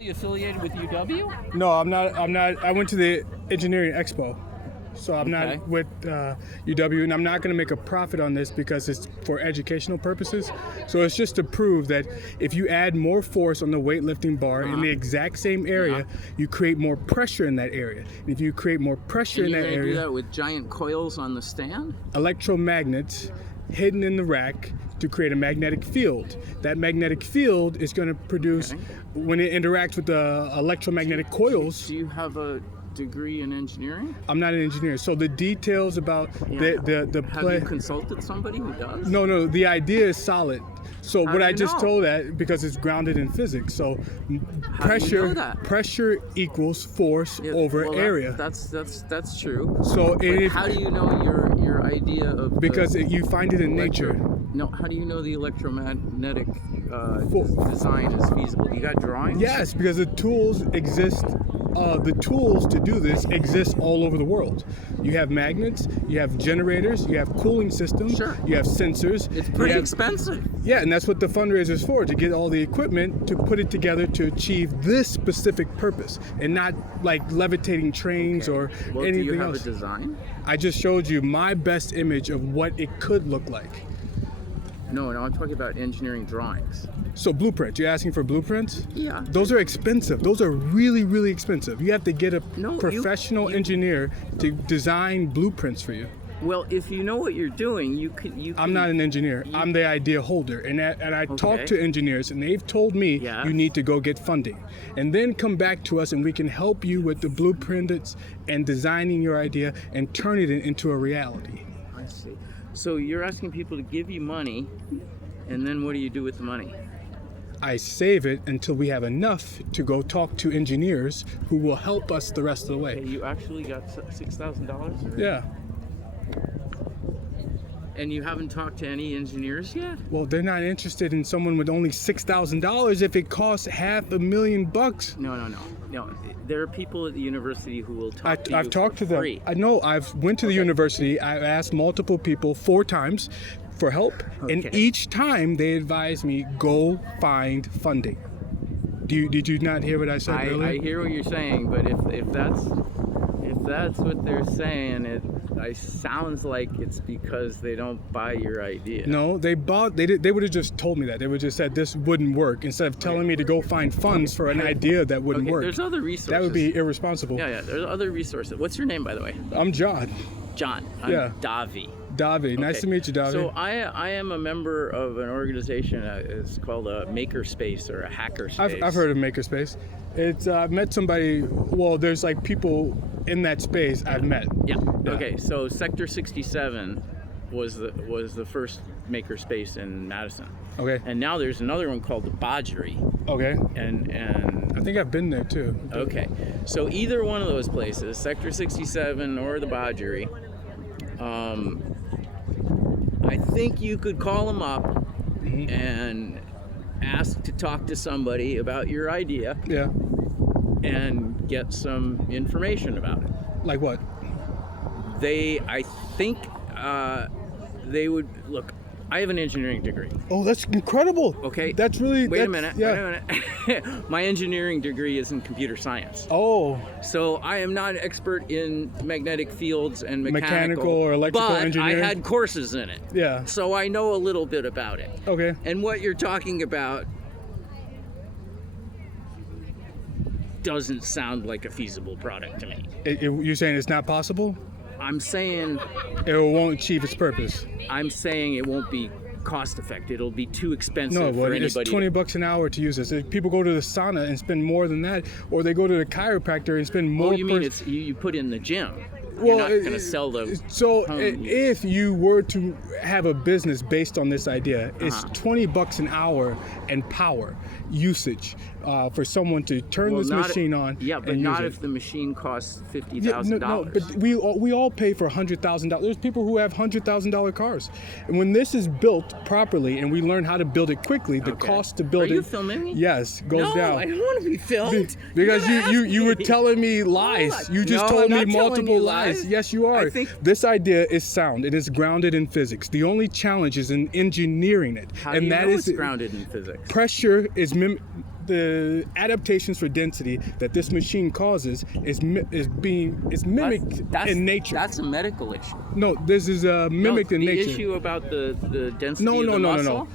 Affiliated with UW? No, I'm not. I went to the Engineering Expo, so I'm not with UW, and I'm not going to make a profit on this because it's for educational purposes. So it's just to prove that if you add more force on the weightlifting bar in the exact same area, you create more pressure in that area. And if you create more pressure in that area, do that with giant coils on the stand? Electromagnets hidden in the rack to create a magnetic field. That magnetic field is going to produce, when it interacts with the electromagnetic coils. Do you have a degree in engineering? I'm not an engineer, so the details about the play. Have you consulted somebody who does? No, the idea is solid. So How what do I you just know? told that because it's grounded in physics. So How do you know that? pressure equals force over area. That's true. So But if, how do you know your idea of because you find it in nature. No, how do you know the electromagnetic design is feasible? You got drawings? Yes, because the tools exist. The tools to do this exist all over the world. You have magnets, you have generators, you have cooling systems, you have sensors. It's pretty expensive. Yeah, and that's what the fundraiser is for, to get all the equipment to put it together to achieve this specific purpose, and not like levitating trains or anything do you have else. a design? I just showed you my best image of what it could look like. No, I'm talking about engineering drawings. So blueprints, you're asking for blueprints? Yeah. Those are expensive. Those are really, really expensive. You have to get a professional engineer to design blueprints for you. Well, if you know what you're doing, you can. I'm not an engineer. I'm the idea holder, and I talk to engineers, and they've told me you need to go get funding, and then come back to us, and we can help you with the blueprints and designing your idea and turn it into a reality. I see. So you're asking people to give you money, and then what do you do with the money? I save it until we have enough to go talk to engineers who will help us the rest of the way. Okay, you actually got $6,000? Yeah. And you haven't talked to any engineers yet? Well, they're not interested in someone with only $6,000 if it costs $500,000. No. There are people at the university who will talk to you I've talked for to them. free. I know. I've went to the university. I've asked multiple people 4 times for help, and each time they advised me, go find funding. Did you not hear what I said earlier? I hear what you're saying, but if that's what they're saying, it sounds like it's because they don't buy your idea. No, they would have just told me that. They would have just said this wouldn't work instead of telling me to go find funds for an idea that wouldn't work. There's other resources. That would be irresponsible. Yeah, there's other resources. What's your name, by the way? I'm John. John. I'm Davi. Davi. Nice to meet you, Davi. So I am a member of an organization. It's called a makerspace or a hackerspace. I've heard of makerspace. It's I've met somebody. Well, there's like people in that space I've met. Yeah. Okay. So Sector 67 was the first makerspace in Madison. Okay. And now there's another one called the Bodgery. Okay. And I think I've been there too. Okay. So either one of those places, Sector 67 or the Bodgery, I think you could call them up and ask to talk to somebody about your idea. Yeah. And get some information about it. Like what? I think they would look. I have an engineering degree. Oh, that's incredible. Okay. That's really. Wait a minute. My engineering degree is in computer science. Oh. So I am not an expert in magnetic fields and mechanical or electrical engineering. But I had courses in it. Yeah. So I know a little bit about it. Okay. And what you're talking about doesn't sound like a feasible product to me. You're saying it's not possible? I'm saying it won't achieve its purpose. I'm saying it won't be cost effective. It'll be too expensive for anybody. It's $20 an hour to use this. If people go to the sauna and spend more than that, or they go to the chiropractor and spend more. Oh, you mean it's you put in the gym? Well, you're not going to sell the. So if you were to have a business based on this idea, it's $20 an hour and power usage for someone to turn this machine on. Yeah, but not if the machine costs $50,000. No, but we all pay for $100,000. There's people who have $100,000 cars, and when this is built properly and we learn how to build it quickly, the cost to build it. Are you filming me? Yes, goes down. No, I don't want to be filmed. Because you were telling me lies. You just told me multiple lies. Yes, you are. This idea is sound. It is grounded in physics. The only challenge is in engineering it. How do you know it's grounded in physics? Pressure is the adaptations for density that this machine causes is mimicked in nature. That's a medical issue. No, this is mimicked in nature. The issue about the density of the muscle? No.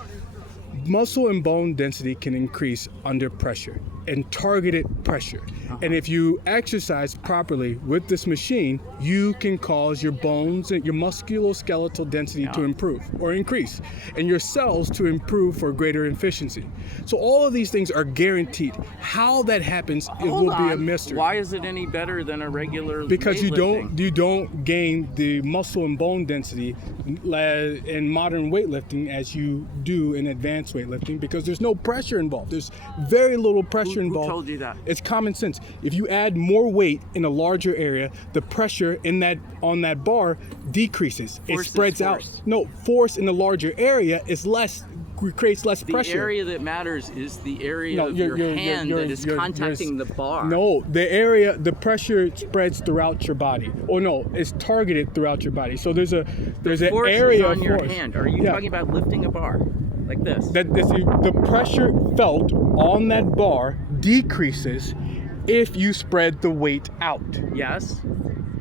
Muscle and bone density can increase under pressure and targeted pressure. And if you exercise properly with this machine, you can cause your bones and your musculoskeletal density to improve or increase, and your cells to improve for greater efficiency. So all of these things are guaranteed. How that happens, it will be a mystery. Why is it any better than a regular Because you weightlifting? don't gain the muscle and bone density in modern weightlifting as you do in advanced weightlifting, because there's no pressure involved. There's very little pressure involved. Who told you that? It's common sense. If you add more weight in a larger area, the pressure on that bar decreases. Force it spreads is out. force. No, force in the larger area is less, creates less pressure. The area that matters is the area of your hand that is contacting the bar. No, the pressure spreads throughout your body. Or no, it's targeted throughout your body. So there's an area on of your force. hand. Are you talking about lifting a bar like this? The pressure felt on that bar decreases if you spread the weight out. Yes.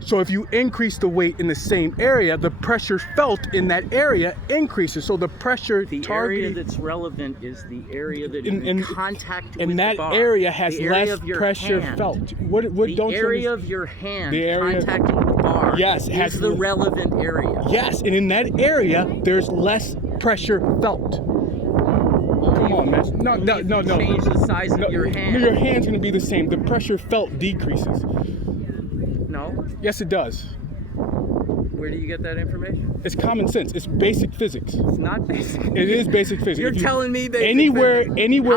So if you increase the weight in the same area, the pressure felt in that area increases. So the pressure area that's relevant is the area that is in contact with the bar. And that area has less pressure hand. felt. What the don't area you of your hand the area, contacting the bar is the relevant area. Yes, and in that area, there's less pressure felt. Come on, man. No. Change the size of your hand. Your hand's going to be the same. The pressure felt decreases. No. Yes, it does. Where do you get that information? It's common sense. It's basic physics. It's not basic. It is basic physics. You're telling me basic anywhere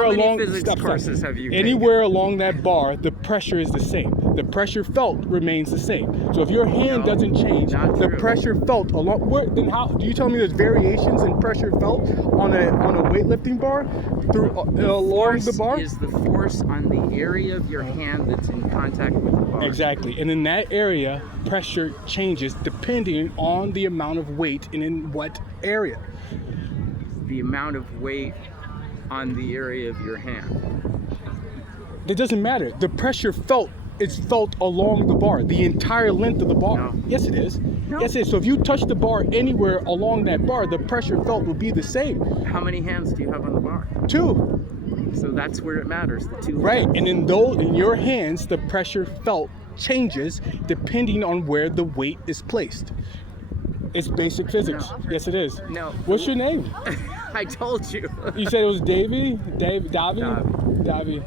How along many physics courses have you taken? Anywhere along that bar, the pressure is the same. The pressure felt remains the same. So if your hand doesn't change, the pressure felt along. Then how do you tell me there's variations in pressure felt on a weightlifting bar along the bar? Is the force on the area of your hand that's in contact with the bar. Exactly, and in that area, pressure changes depending on the amount of weight and in what area. The amount of weight on the area of your hand. It doesn't matter. The pressure felt. It's felt along the bar, the entire length of the bar. No. Yes, it is. No. Yes, it is. So if you touch the bar anywhere along that bar, the pressure felt will be the same. How many hands do you have on the bar? 2. So that's where it matters, the 2 Right, hands. and in your hands, the pressure felt changes depending on where the weight is placed. It's basic physics. No. Yes, it is. No. What's your name? I told you. You said it was Davi? Davi.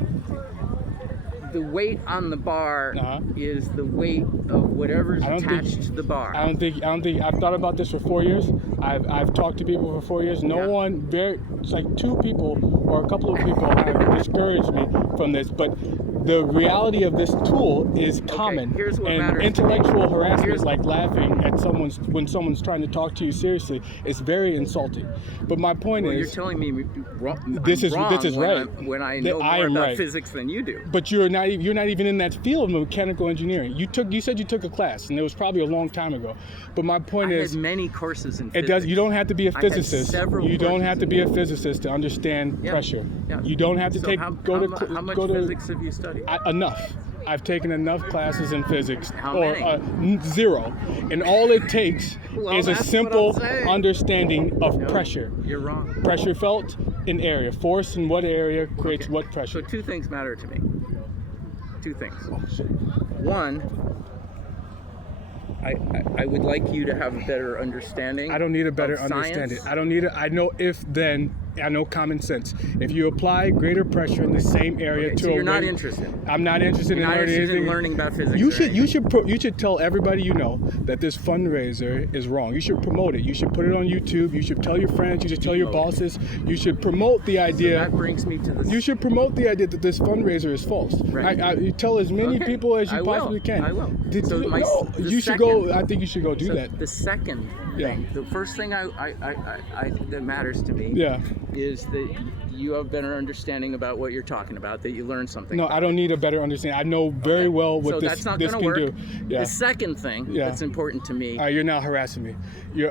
The weight on the bar is the weight of whatever's attached to the bar. I don't think I've thought about this for 4 years. I've talked to people for 4 years. It's like 2 people or a couple of people have discouraged me from this, but the reality of this tool is common. Here's what and matters. Intellectual harassment, like laughing at when someone's trying to talk to you seriously, is very insulting. But my point is, you're telling me this is right. When I know more about physics than you do. But you're not even in that field of mechanical engineering. You said you took a class, and it was probably a long time ago. But my point is, I had many courses in physics. You don't have to be a physicist. You don't have to be a physicist to understand pressure. Yeah. You don't have to How much physics have you studied? Enough. I've taken enough classes in physics. How many? 0. And all it takes is a simple understanding of pressure. You're wrong. Pressure felt in area. Force in what area creates what pressure. So 2 things matter to me. 2 things. Oh, shit. One, I would like you to have a better understanding. I don't need a better of understanding. science. I know if then. I know common sense. If you apply greater pressure in the same area to so you're not interested. I'm not interested in learning anything. In learning about physics. You should tell everybody you know that this fundraiser is wrong. You should promote it. You should put it on YouTube. You should tell your friends. You should tell your bosses. You should promote the idea. So that brings me to this. You should promote the idea that this fundraiser is false. Right. You tell as many people as you possibly can. I will. You should go. I think you should go do that. The second thing, the first thing that matters to me, is that you have a better understanding about what you're talking about, that you learned something. No, I don't need a better understanding. I know very well what this can do. The second thing that's important to me. You're now harassing me.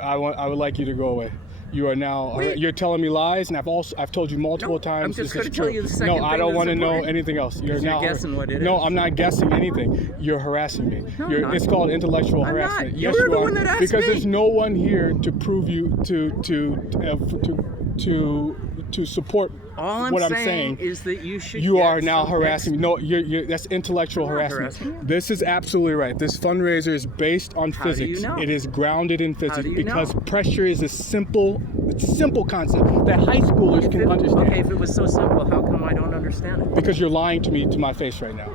I would like you to go away. You are now. Wait. You're telling me lies, and I've told you multiple times. I'm just this going is to tell true. you the second No, thing I don't want to know important. anything else. You're now guessing what it No, is. I'm not guessing anything. You're harassing me. No, I'm not. It's called intellectual I'm harassment. not. Yes, You're you the are. one that asked because me. there's no one here to prove you to support. All I'm what I'm saying saying is that you should. You get are now some harassing me. No, that's intellectual I'm not harassment. harassing you. This is absolutely right. This fundraiser is based on How do physics. you know? It is grounded in physics do you because know? pressure is a simple concept that high schoolers can understand. Okay, if it was so simple, how come I don't understand it? Because you're lying to me to my face right now.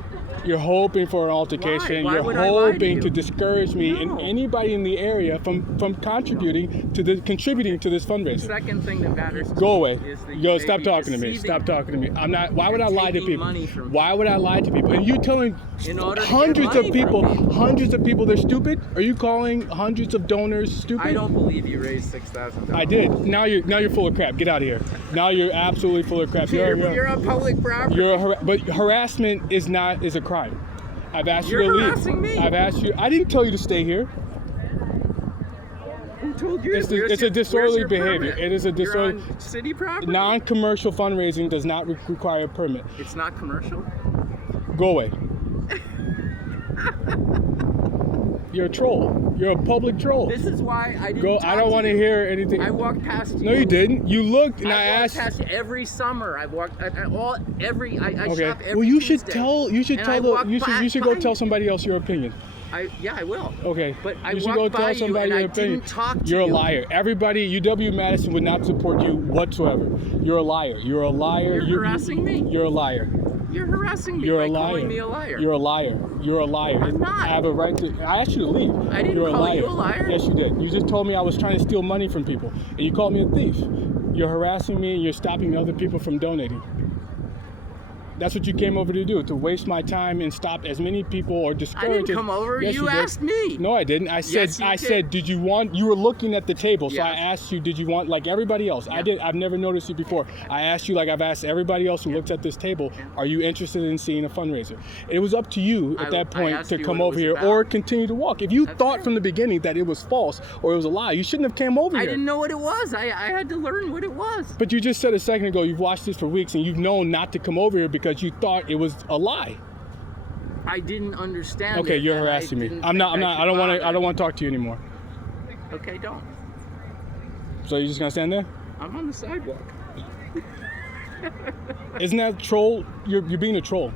You're hoping for an altercation. Why You're would I lie to hoping you? to discourage me and No. anybody in the area from contributing to this The fundraiser. second thing that matters to Go me away. is that Yo, you stop may be talking to me. deceiving Stop talking to me. I'm not. Why would I and lie to taking people? money from Why would I lie to people? And you telling In order to get hundreds money of people, from people. hundreds of people, they're stupid? Are you calling hundreds of donors stupid? I don't believe you raised $6,000. I did. Now you're full of crap. Get out of here. Now you're absolutely full of crap. You're on public property. But harassment is a crime. I've asked you You're to leave. harassing me. I've asked you. I didn't tell you to stay here. Who told you? It's a disorderly behavior. Permit? It is a disorderly. You're on city property. Non-commercial fundraising does not require a permit. It's not commercial. Go away. You're a troll. You're a public troll. This is why I didn't. Go. Talk I don't want to you. hear anything. I walked past you. No, you didn't. You looked and I walked asked. past you every summer. I walked I Okay. shop every Well, you should Tuesday. tell. You should And I tell. walked You should go by tell you. somebody else your opinion. I will. Okay. But I you should go walked by tell you somebody and your I opinion. didn't talk to You're a you. liar. Everybody, UW-Madison would not support you whatsoever. You're a liar. You're a liar. You're harassing me. You're a liar. You're harassing me You're by a liar. calling me a liar. You're a liar. You're a liar. I'm not. I have a right to. I asked you to leave. I didn't You're call a liar. you a liar. Yes, you did. You just told me I was trying to steal money from people, and you called me a thief. You're harassing me, and you're stopping other people from donating. That's what you came over to do, to waste my time and stop as many people or discourage. I didn't come over. Yes, you did. asked me. No, I didn't. I said, Yes, you I did. said, did you want? You were looking at the table, so I Yes. asked you, did you want, like everybody else? I did. I've never noticed you before. I asked you, like I've asked everybody else who looks at this table, are you interested in seeing a fundraiser? It was up to you at that I point asked to you come what it over was here about. or continue to walk. If you That's thought right. from the beginning that it was false or it was a lie, you shouldn't have came over I here. didn't know what it was. I had to learn what it was. But you just said a second ago you've watched this for weeks and you've known not to come over here because you thought it was a lie. I didn't understand. Okay, it, you're and harassing me. didn't I'm not. think I don't should want to. I bother. don't want to talk to you anymore. Okay, don't. So you're just gonna stand there? I'm on the sidewalk. Isn't that troll? You're being a troll.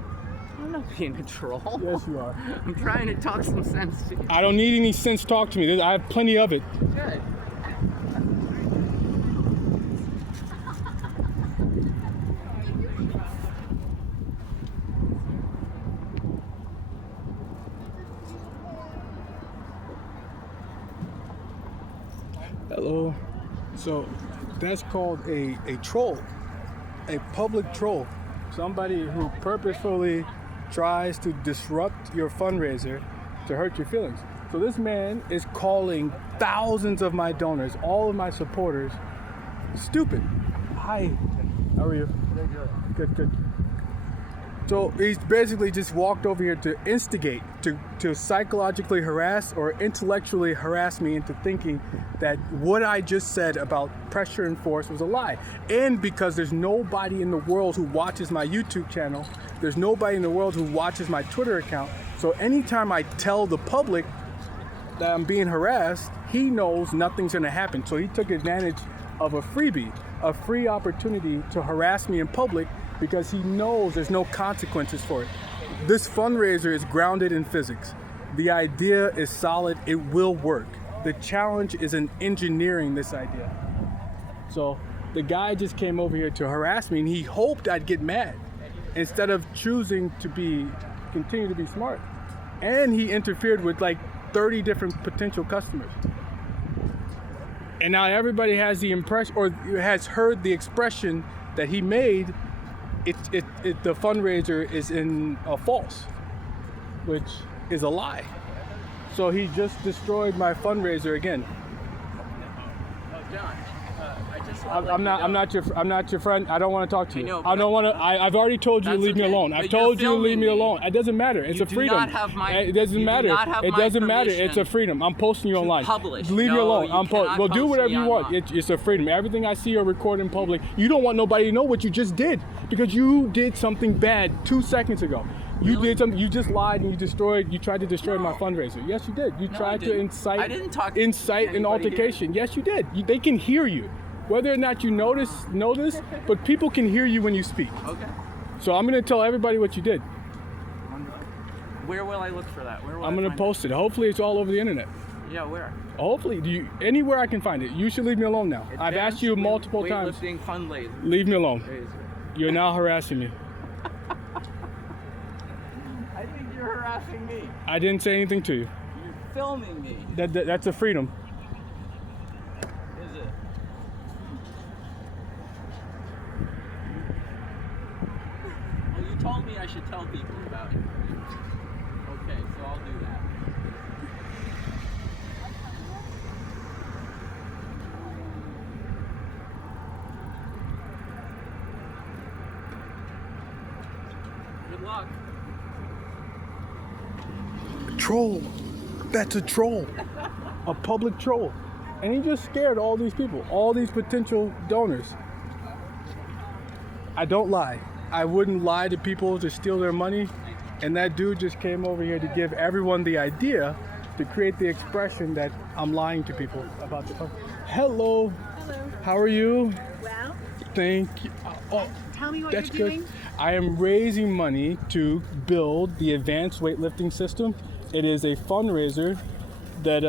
I'm not being a troll. Yes, you are. I'm trying to talk some sense to you. I don't need any sense talk to me. I have plenty of it. Good. Hello. So that's called a troll, a public troll. Somebody who purposefully tries to disrupt your fundraiser to hurt your feelings. So this man is calling thousands of my donors, all of my supporters, stupid. Hi. How are you? Good, good. So he's basically just walked over here to instigate, to psychologically harass or intellectually harass me into thinking that what I just said about pressure and force was a lie. And because there's nobody in the world who watches my YouTube channel, there's nobody in the world who watches my Twitter account. So anytime I tell the public that I'm being harassed, he knows nothing's gonna happen. So he took advantage of a freebie, a free opportunity to harass me in public because he knows there's no consequences for it. This fundraiser is grounded in physics. The idea is solid, it will work. The challenge is in engineering this idea. So the guy just came over here to harass me and he hoped I'd get mad instead of choosing to continue to be smart. And he interfered with like 30 different potential customers. And now everybody has the impression or has heard the expression that he made. The fundraiser is in a false, which is a lie. So he just destroyed my fundraiser again. Oh, John, I just I'm not your friend. I don't want to talk to you. know, I don't want to. I've already told you to That's leave me okay, alone. but I've you're told you to leave me filming me. alone. It doesn't matter. It's You a do freedom. not have my- It doesn't you do matter. not have It my doesn't matter. It's a permission freedom. I'm posting you online. publish. Leave me No, alone. you I'm cannot Well, do post whatever me you want. online. It's a freedom. Everything I see or record in public, you don't want nobody to know what you just did because you did something bad 2 seconds ago. You Really? did something. You just lied and you tried to destroy my No. fundraiser. Yes, you did. You No, I tried to didn't. incite. I didn't talk to incite an anybody here. altercation. Yes, you did. They can hear you. Whether or not you know this, but people can hear you when you speak. Okay. So I'm going to tell everybody what you did. Where will I look for that? Where will I'm I going to find post it. Hopefully it's all over the internet. it? Yeah, where? Hopefully, anywhere I can find it. You should leave me alone now. I've asked you multiple times. Weightlifting fundraising. Leave me alone. Razor. You're now harassing me. I think you're harassing me. I didn't say anything to you. You're filming me. That's a freedom. Is it? Well, you told me I should tell people about it. Okay, so I'll do that. Good luck. Troll. That's a troll. A public troll. And he just scared all these people, all these potential donors. I don't lie. I wouldn't lie to people to steal their money. And that dude just came over here to give everyone the idea to create the expression that I'm lying to people about the fund. Hello. Hello. How are you? Well, Thank you. Oh, tell me what that's you're good. doing. I am raising money to build the Advanced Weightlifting System. It is a fundraiser that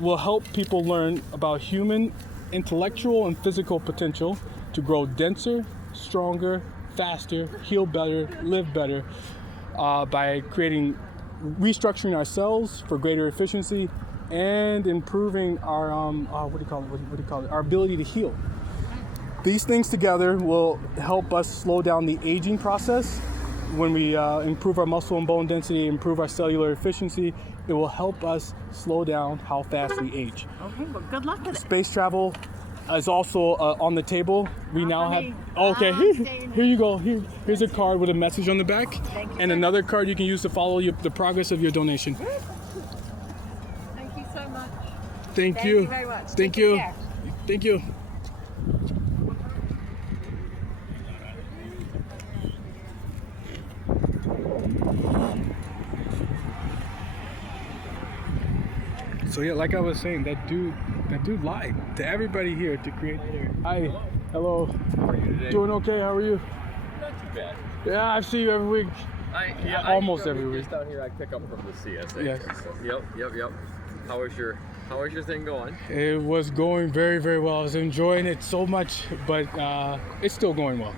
will help people learn about human intellectual and physical potential to grow denser, stronger, faster, heal better, live better by restructuring our cells for greater efficiency and improving our our ability to heal. These things together will help us slow down the aging process. When we improve our muscle and bone density, improve our cellular efficiency, it will help us slow down how fast we age. Okay, well, good luck with it. Space travel is also on the table. We Not now for have. me. Okay, I'm staying here you go. Here's a card with a message on the back, Thank you, and sir. another card you can use to follow the progress of your donation. Thank you so much. Thank Thank you. you very much. Thank Take you. care. Thank you. So yeah, like I was saying, that dude lied to everybody here to create their. Hi, hello. How are you today? Doing okay? How are you? Not too bad. Yeah, I see you every week. Almost every week. Just down here, I pick up from the CSA. Yes. So, yep. How was your thing going? It was going very, very well. I was enjoying it so much, but it's still going well.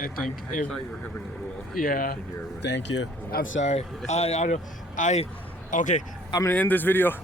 I think. I saw you were having a little. Yeah. Here with- Thank you. I'm sorry. Okay. I'm gonna end this video.